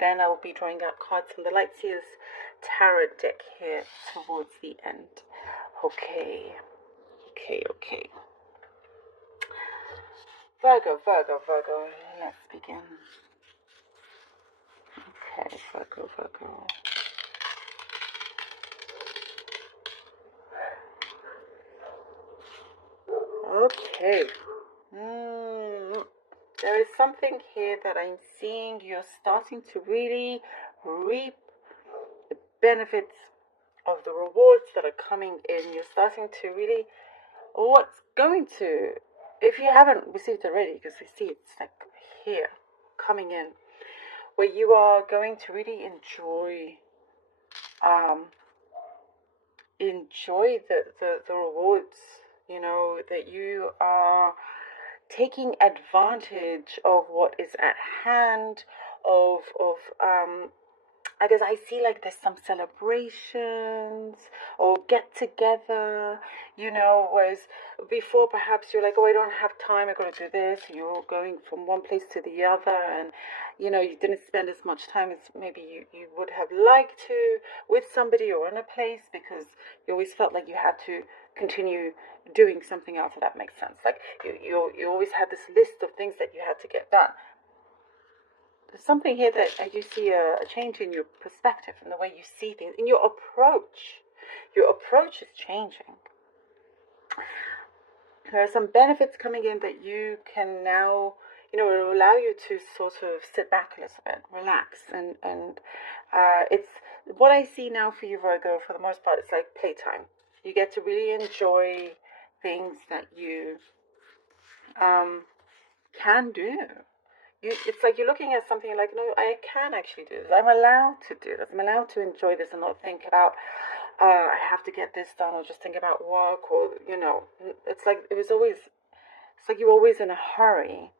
Then I will be drawing out cards from the Lightseers Tarot deck here towards the end. Okay. Virgo, let's begin. Okay, Virgo. Okay. There is something here that I'm seeing. You're starting to really reap the benefits of the rewards that are coming in. You're starting to really, what's going to, if you haven't received it already, because I see it's like here, coming in, where you are going to really enjoy the rewards, you know, that you are taking advantage of what is at hand, I guess I see like there's some celebrations or get together, you know, whereas before perhaps you're like, oh, I don't have time, I gotta do this. You're going from one place to the other, and you know, you didn't spend as much time as maybe you would have liked to with somebody or in a place, because you always felt like you had to continue doing something else, if that makes sense. Like you always had this list of things that you had to get done. There's something here that I do see a change in your perspective and the way you see things, in your approach. Your approach is changing. There are some benefits coming in that you can now, you know, it will allow you to sort of sit back a little bit, relax, and it's what I see now for you, Virgo. For the most part, it's like playtime. You get to really enjoy things that you can do. It's like you're looking at something like, no, I can actually do this. I'm allowed to do this. I'm allowed to enjoy this and not think about, I have to get this done, or just think about work, or, you know, it's like it's like you're always in a hurry.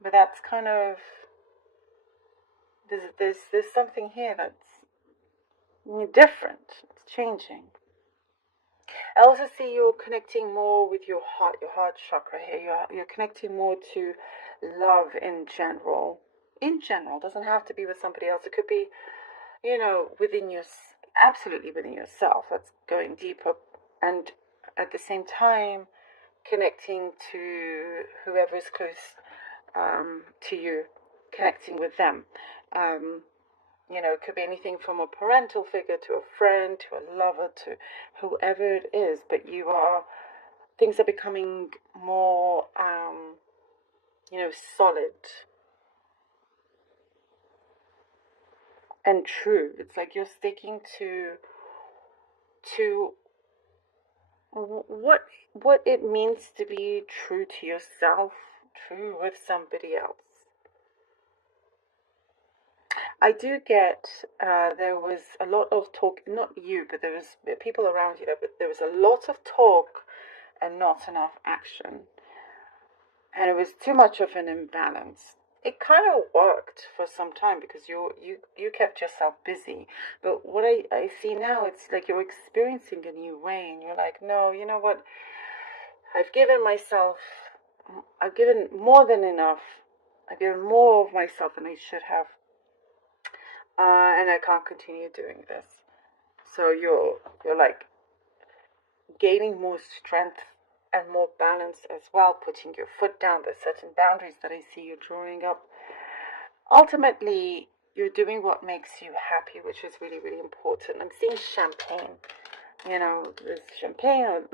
But that's kind of, there's something here that's different. It's changing. I also see you're connecting more with your heart chakra here. You're connecting more to love in general. In general, doesn't have to be with somebody else. It could be, you know, absolutely within yourself. That's going deeper, and at the same time, connecting to whoever is close to you, connecting with them. You know, it could be anything from a parental figure to a friend, to a lover, to whoever it is, but things are becoming more, you know, solid and true. It's like you're sticking to what it means to be true to yourself, true with somebody else. I do get, there was a lot of talk, not you, but there was people around you, but there was a lot of talk and not enough action. And it was too much of an imbalance. It kind of worked for some time because you kept yourself busy. But what I see now, it's like you're experiencing a new way, and you're like, no, you know what? I've given more than enough. I've given more of myself than I should have. And I can't continue doing this. So you're like gaining more strength and more balance as well, putting your foot down. There's certain boundaries that I see you drawing up. Ultimately, you're doing what makes you happy, which is really, really important. I'm seeing champagne. You know, there's champagne.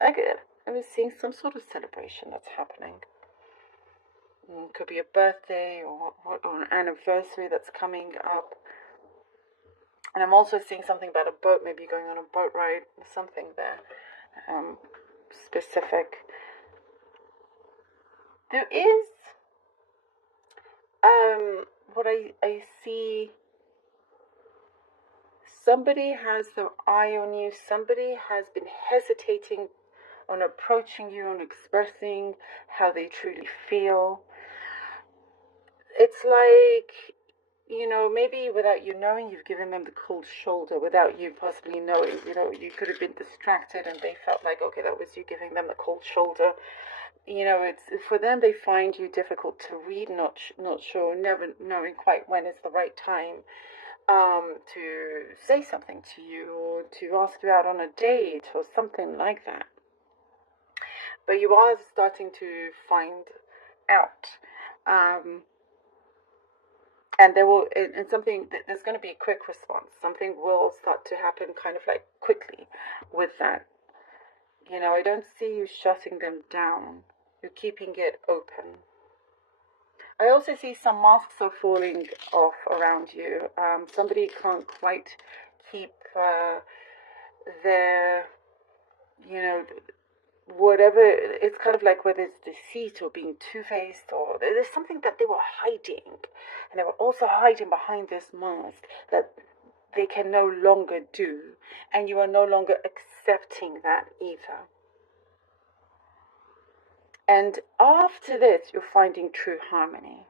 I was seeing some sort of celebration that's happening. It could be a birthday or an anniversary that's coming up. And I'm also seeing something about a boat, maybe going on a boat ride, something there, specific. There is, what I see, somebody has their eye on you, somebody has been hesitating on approaching you, on expressing how they truly feel. It's like you know, maybe without you knowing, you've given them the cold shoulder without you possibly knowing. You know, you could have been distracted and they felt like, okay, that was you giving them the cold shoulder. You know, it's for them, they find you difficult to read, not sure, never knowing quite when is the right time to say something to you or to ask you out on a date or something like that. But you are starting to find out. And there will, and something, there's going to be a quick response. Something will start to happen kind of like quickly with that. You know, I don't see you shutting them down. You're keeping it open. I also see some masks are falling off around you. Somebody can't quite keep their, you know, whatever. It's kind of like whether it's deceit or being two-faced, or there's something that they were hiding. And they were also hiding behind this mask that they can no longer do. And you are no longer accepting that either. And after this, you're finding true harmony.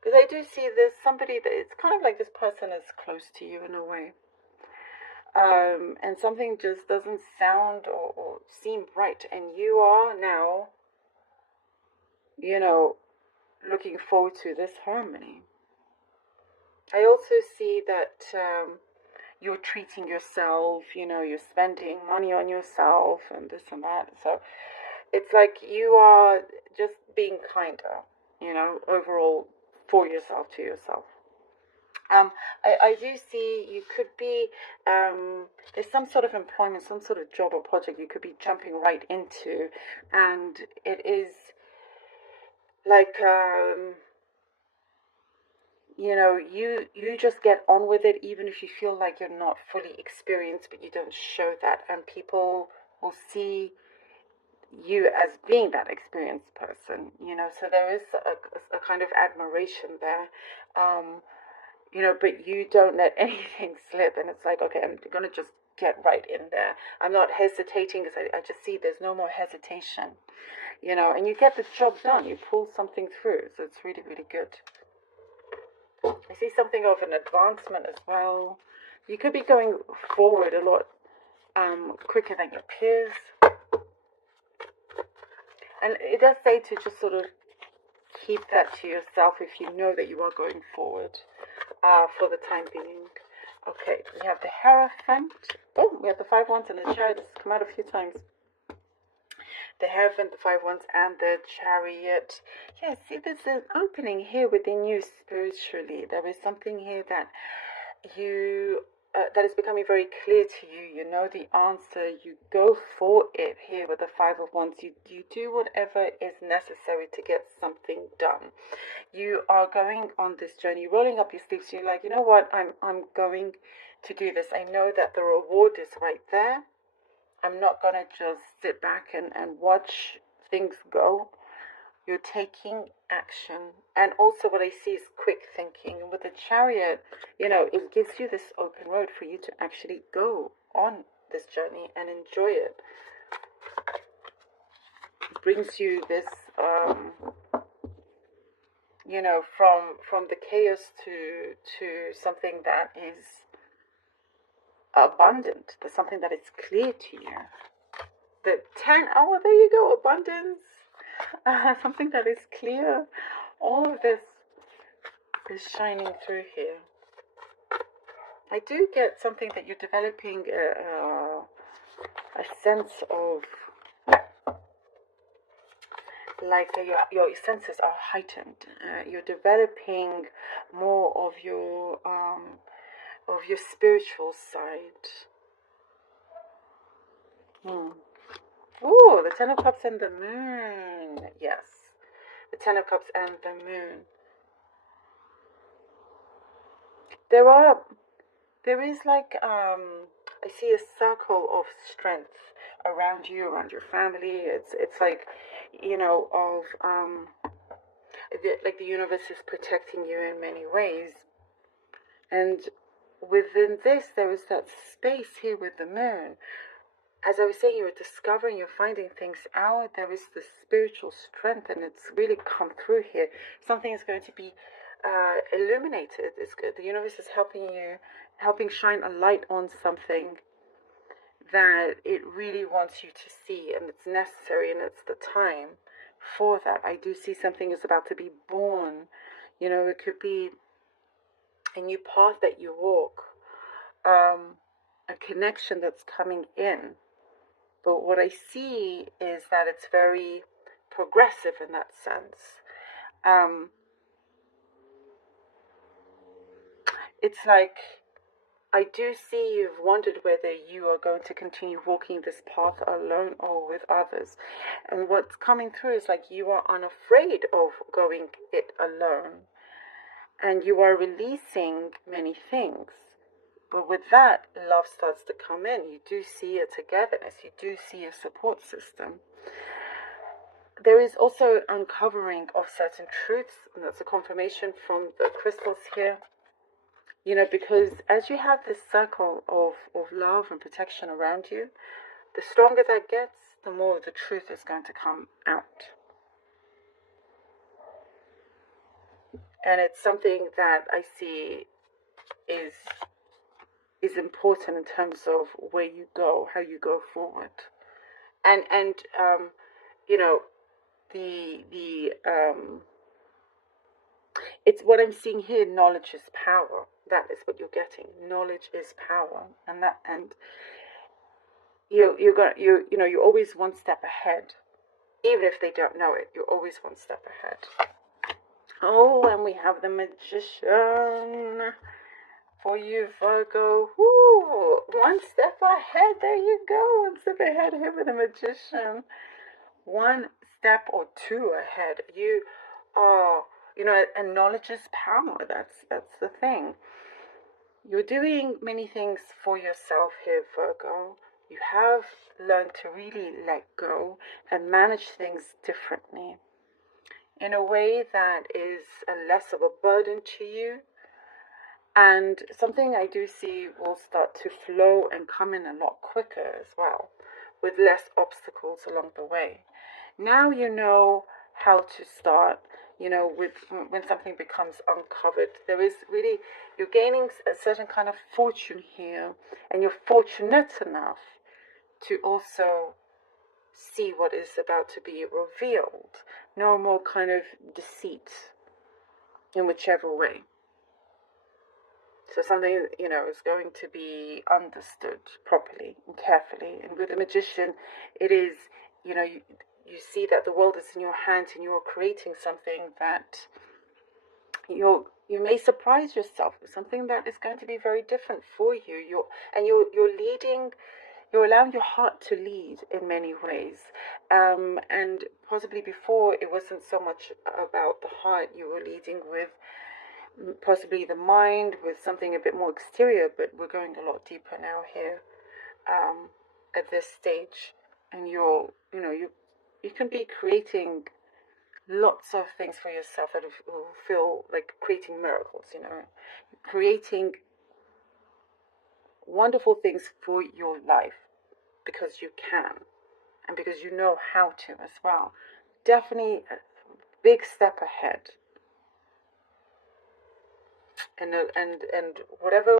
Because I do see there's somebody that it's kind of like this person is close to you in a way. And something just doesn't sound or seem right. And you are now, you know, looking forward to this harmony. I also see that you're treating yourself, you know, you're spending money on yourself and this and that. So it's like you are just being kinder, you know, overall for yourself, to yourself. I do see you could be, there's some sort of employment, some sort of job or project you could be jumping right into, and it is like, you know, you just get on with it, even if you feel like you're not fully experienced, but you don't show that, and people will see you as being that experienced person, you know, so there is a kind of admiration there, you know, but you don't let anything slip, and it's like, okay, I'm going to just get right in there. I'm not hesitating, because I just see there's no more hesitation, you know, and you get the job done, you pull something through, so it's really, really good. I see something of an advancement as well. You could be going forward a lot quicker than your peers. And it does say to just sort of keep that to yourself if you know that you are going forward for the time being. Okay, we have the Hierophant. Oh, we have the 5 wands and the Chariot. This has come out a few times. The Hierophant, the 5 wands, and the Chariot. Yeah, see, there's an opening here within you spiritually. There is something here that you that is becoming very clear to you. You know the answer. You go for it here with the 5 of wands. You do whatever is necessary to get something done. You are going on this journey, rolling up your sleeves. You're like, you know what? I'm going to do this. I know that the reward is right there. I'm not going to just sit back and watch things go. You're taking action. And also what I see is quick thinking. And with the Chariot, you know, it gives you this open road for you to actually go on this journey and enjoy it. It brings you this, you know, from the chaos to something that is abundant. There's something that is clear to you. The 10, oh, well, there you go, abundance. Something that is clear. All of this is shining through here. I do get something that you're developing a sense of, like your senses are heightened. You're developing more of your spiritual side. Ooh, the 10 of Cups and the Moon. Yes, the 10 of Cups and the Moon. There is like, I see a circle of strength around you, around your family. It's like, you know, of, like the universe is protecting you in many ways. And within this, there is that space here with the Moon. As I was saying, you're discovering, you're finding things out. There is the spiritual strength, and it's really come through here. Something is going to be illuminated. It's good. The universe is helping shine a light on something that it really wants you to see, and it's necessary, and it's the time for that. I do see something is about to be born. It could be a new path that you walk, a connection that's coming in. But what I see is that it's very progressive in that sense. It's like, I do see you've wondered whether you are going to continue walking this path alone or with others. And what's coming through is like you are unafraid of going it alone. And you are releasing many things. But with that, love starts to come in. You do see a togetherness. You do see a support system. There is also uncovering of certain truths. And that's a confirmation from the crystals here. Because as you have this circle of love and protection around you, the stronger that gets, the more of the truth is going to come out. And it's something that I see is important in terms of where you go, how you go forward. And it's what I'm seeing here. Knowledge is power. That is what you're getting. Knowledge is power, and you're always one step ahead, even if they don't know it. You're always one step ahead. Oh, and we have the Magician for you, Virgo. Woo! One step ahead. There you go. One step ahead here with the Magician. One step or two ahead. You are, and knowledge is power. That's the thing. You're doing many things for yourself here, Virgo. You have learned to really let go and manage things differently in a way that is less of a burden to you. And something I do see will start to flow and come in a lot quicker as well, with less obstacles along the way. Now you know how to start, with when something becomes uncovered. There is really, you're gaining a certain kind of fortune here, and you're fortunate enough to also see what is about to be revealed. No more kind of deceit in whichever way. So something, is going to be understood properly and carefully. And with the Magician, it is, you see that the world is in your hands, and you're creating something that you may surprise yourself with, something that is going to be very different for you. You're leading. You're allowing your heart to lead in many ways. And possibly before, it wasn't so much about the heart. You were leading with possibly the mind, with something a bit more exterior, but we're going a lot deeper now here at this stage. And you can be creating lots of things for yourself that will feel like creating miracles, creating wonderful things for your life because you can, and because you know how to as well. Definitely a big step ahead. And whatever